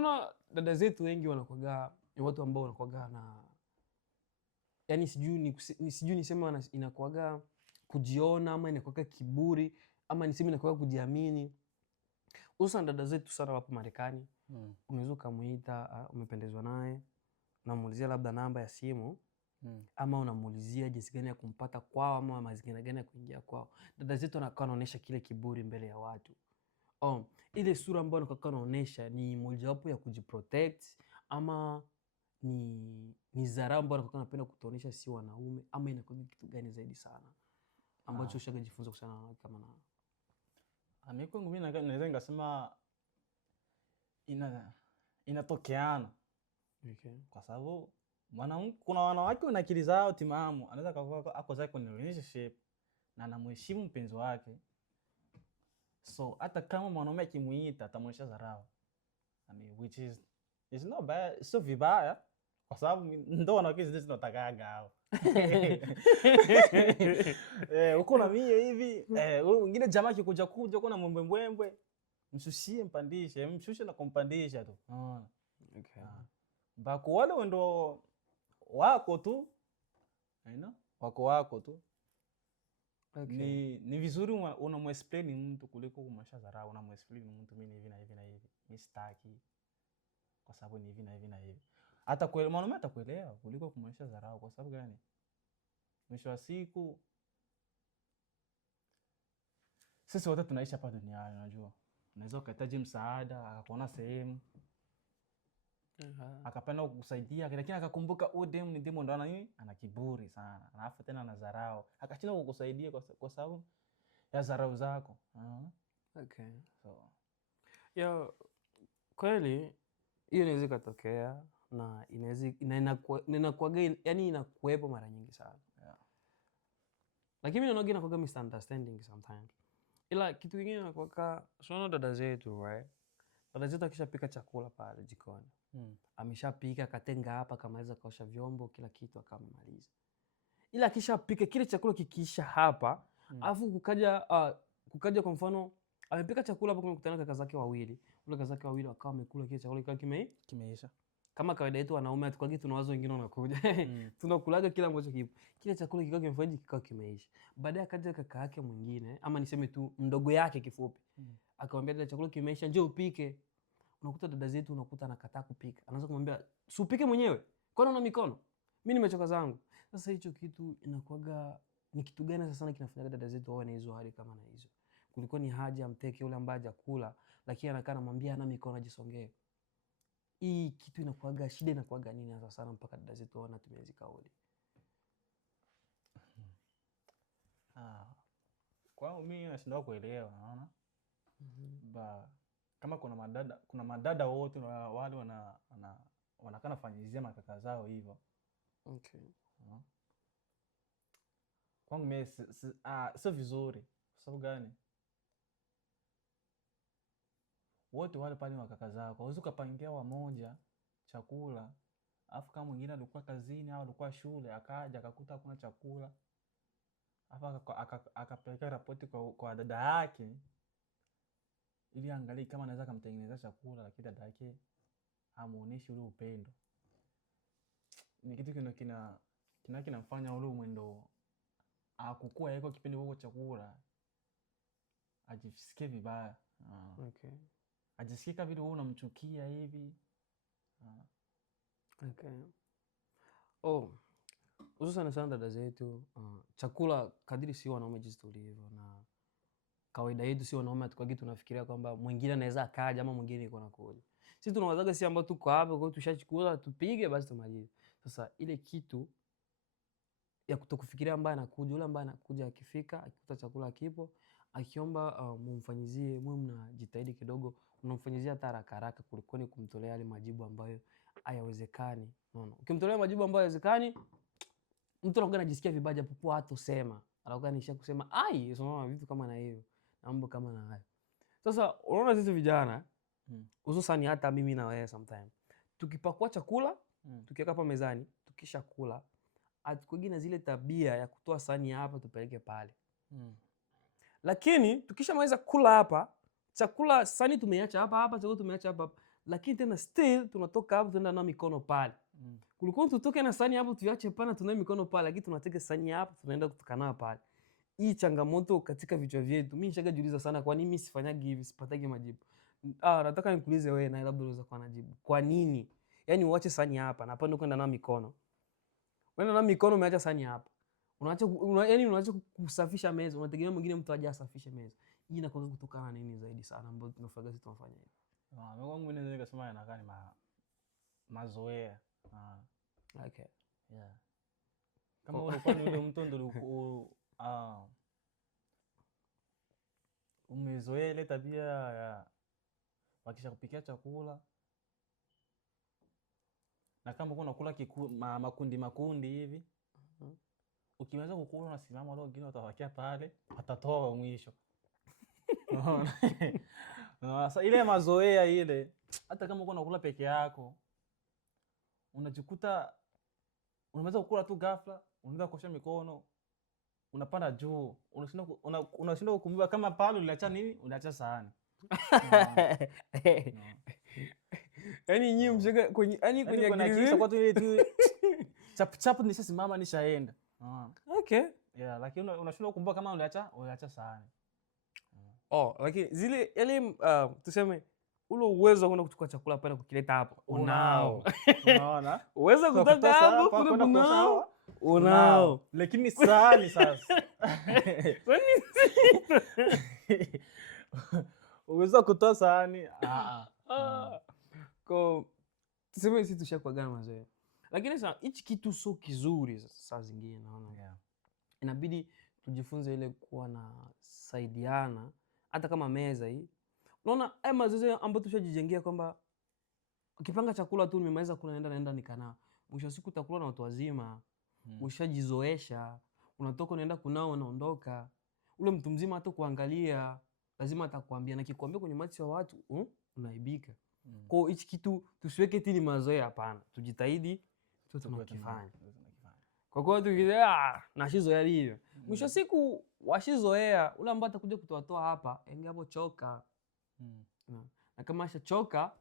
Kuna dada zetu wengi wanakuwaga ni watu ambao wanakuwaga na yani sijui niseme inakuwaga kujiona ama inakuwaga kiburi ama niseme inakuwaga kujiamini. Hususan dada zetu sana wapo Marekani. Unaweza ukamuita umependezwa naye, unamuulizia labda namba ya simu ama unamuulizia jinsi gani ya kumpata kwao ama mazingira gani ya kuingia kwao. Dada zetu wanakuwa wanaonyesha kile kiburi mbele ya watu. Ile sura ambayo wanakuwa wanaonyesha ni mojawapo ya kujiprotect ama ni dharau ambayo wanakuwa wanapenda kutuonyesha si wanaume ama inakuwa kitu gani zaidi sana ambacho ushakajifunza kuhusiana na wanawake kama nao? Mimi kwangu mimi naweza nikasema inatokeana. Okay. Kwa sababu kuna wanawake wana akili zao timamu, anaweza kuwa ako zake kwenye relationship na anamheshimu mpenzi wake. So hata kama mwanaume akimuita atamuonyesha dharau. Which is not bad, sio vibaya kwa sababu ndo wanawake zile zinatakaga hao. Uko na mie hivi, wengine jamaa kikuja kuna mbwembwe, mshushie mpandishe, mshushe na kumpandisha tu. Okay. Bako wale ndo wako tu. Wako tu. Okay. Ni vizuri unamwexplain mtu kuliko kumwonyesha dharau. Unamwexplain mtu mimi hivi na hivi na hivi. Mimi sitaki kwa sababu ni hivi na hivi na hivi. Hata mwanaume atakuelewa kuliko kumwonyesha dharau. Kwa sababu gani? Mwisho wa siku sisi wote tunaishi hapa duniani, unajua. Unaweza ukahitaji msaada, akakuona sehemu, akapenda kukusaidia, lakini akakumbuka demu ni demu ndo ana kiburi sana. Alafu tena ana dharau. Akashinda kukusaidia kwa sababu ya dharau zako. Okay. So kweli hiyo inaweza ikatokea na inakuwepo mara nyingi sana. Yeah. Lakini mimi naona inakuwaga misunderstanding sometimes. Ila kitu kingine inakuwaga unaona dada zetu, right? Dada zetu akishapika chakula pale jikoni. Ameshapika akatenga hapa, kamaliza kaosha vyombo, kila kitu akamaliza. Ila akishapika kile chakula kikiisha hapa, alafu kukaja kwa mfano amepika chakula hapo, kumekutana kaka zake wawili. Wale kaka zake wawili wakawa wamekula kile chakula kikawa kimeisha. Kama kawaida yetu wanaume atakwagi tunawazo wengine wanakuja. Tunakulaga kila ambacho kipo. Kile chakula kikawa kimefanya kikawa kimeisha. Baadaye akaja kaka yake mwingine ama niseme tu mdogo yake kifupi. Akamwambia dada, chakula kimeisha, njoo upike. Unakuta dada zetu unakuta anakataa kupika. Anaanza kumwambia, "Si upike mwenyewe. Kwani una mikono? Mimi nimechoka zangu." Sasa hicho kitu inakuwaga ni kitu gani sasa sana kinafanya dada zetu wawe na hizo hali kama na hizo? Kulikuwa ni haja amteke yule ambaye hajakula, lakini anakaa anamwambia hana mikono, ajisongee. Hii kitu inakuwaga shida, inakuwaga nini hasa sana mpaka dada zetu wanatumia hizo kauli? Kwa mimi nashindwa kuelewa, unaona? Kama kuna madada wote wale wanakana fanyizia makaka zao hivyo. Okay. Kwangu mimi sio vizuri. Kwa sababu gani? Wote wale pale makaka zao. Hauwezi ukapangia wamoja chakula, alafu kama mwingine alikuwa kazini au alikuwa shule akaja akakuta hakuna chakula, alafu akapeleka ripoti kwa dada yake ili angalie kama anaweza kumtengenezea chakula, lakini dada yake hamuoneshi ule upendo. Ni kitu kinamfanya ule mwendo akukua yako kipindi huko chakula ajisikie vibaya. Okay. Ajisikie kama vile wewe unamchukia hivi. Okay. Hususan sana dada zetu, chakula kadiri si wanaume jinsi tulivyo, na kawaida yetu si wanaume hatukwagi tunafikiria kwamba mwingine anaweza akaja ama mwingine yuko anakuja. Sisi tunawazaga si ambao tuko hapa kwa tushachukua tupige basi tumalize. Sasa ile kitu ya kutokufikiria ambaye anakuja, yule ambaye anakuja akifika, akikuta chakula kipo, akiomba mumfanyizie, mwe mnajitahidi kidogo, mnamfanyizia hata haraka haraka kuliko ni kumtolea yale majibu ambayo hayawezekani. Unaona? Ukimtolea majibu ambayo hayawezekani, mtu anakuwa anajisikia vibaya japokuwa hatosema. Anakuwa nisha kusema, unaona vitu kama na hiyo, na mambo kama na hayo. Sasa unaona sisi vijana, hususan hata mimi na wewe sometimes, tukipakua chakula, tukiweka hapa mezani, tukisha kula, hatukuagi na zile tabia ya kutoa sahani hapa tupeleke pale. Lakini tukishamaliza kula hapa, chakula sahani tumeacha hapa, chakula tumeacha hapa, lakini tena still tunatoka hapo tunaenda na mikono pale. Kulikuwa tutoke na sahani hapo tuache pana tunae mikono pale, lakini tunateka sahani hapo tunaenda kutukana pale. Hii changamoto katika vichwa vyetu, mimi nishaga jiuliza sana kwa nini mimi sifanyagi hivi, sipatagi majibu. Nataka nikuulize wewe na labda unaweza kuwa najibu. Kwa nini? Yaani uache sahani hapa na pande kwenda na mikono. Unaenda na mikono umeacha sahani hapa. Unaacha kusafisha meza, unategemea mwingine mtu aje asafishe meza. Hii inakuwa kutokana na nini zaidi sana ambapo tunafanya hivi? Mimi kwangu naweza nikasema inakaa ni mazoea. Okay. Yeah. Kama ulikuwa ni yule mtu ndio umezoea ile tabia ya wakisha kupikia chakula, na kama uko unakula makundi hivi, ukimaliza kukula unasimama, wale wengine watawakia pale, watatoa mwisho. Sasa ile mazoea ile, hata kama uko unakula peke yako, unajikuta unaweza kukula tu ghafla, unaanza kuosha mikono, unapanda juu, unashinda kukumbuka kama pale uliacha nini, uliacha sahani. Yaani nyinyi mshaka kwenye akili kwa tu ile tu chap nishasimama nishaenda. Okay. Yeah, lakini unashinda kukumbuka kama uliacha sahani. Lakini zile ile tuseme ule uwezo wa kuchukua chakula pale kukileta hapo unao. Unaona? Uwezo kutoka hapo kuna unao. Unao. Lakini sahani sasa. Uwezo kutoa sahani. Kwa tuseme sisi tushakuagana mazoea. Lakini sasa hichi kitu sio kizuri saa zingine naona. Yeah. Inabidi tujifunze ile kuwa na saidiana hata kama meza hii. Unaona mazoea ambayo tushajijengea kwamba ukipanga chakula tu nimemaliza kula naenda nikana. Mwisho wa siku utakula na watu wazima. Ushajizoesha. Unatoka unaenda kunao unaondoka. Ule mtu mzima hata kuangalia lazima atakwambia, na kikwambia kwenye macho ya watu unaibika. Kwa hichi kitu tusiweke tini mazoea, hapana. Tujitahidi tu tunakifanya. Kwa kwa watu kile nashizoea hivyo. Mwisho siku washizoea, ule ambaye atakuja kutoa hapa, hapo choka. Na kama ashachoka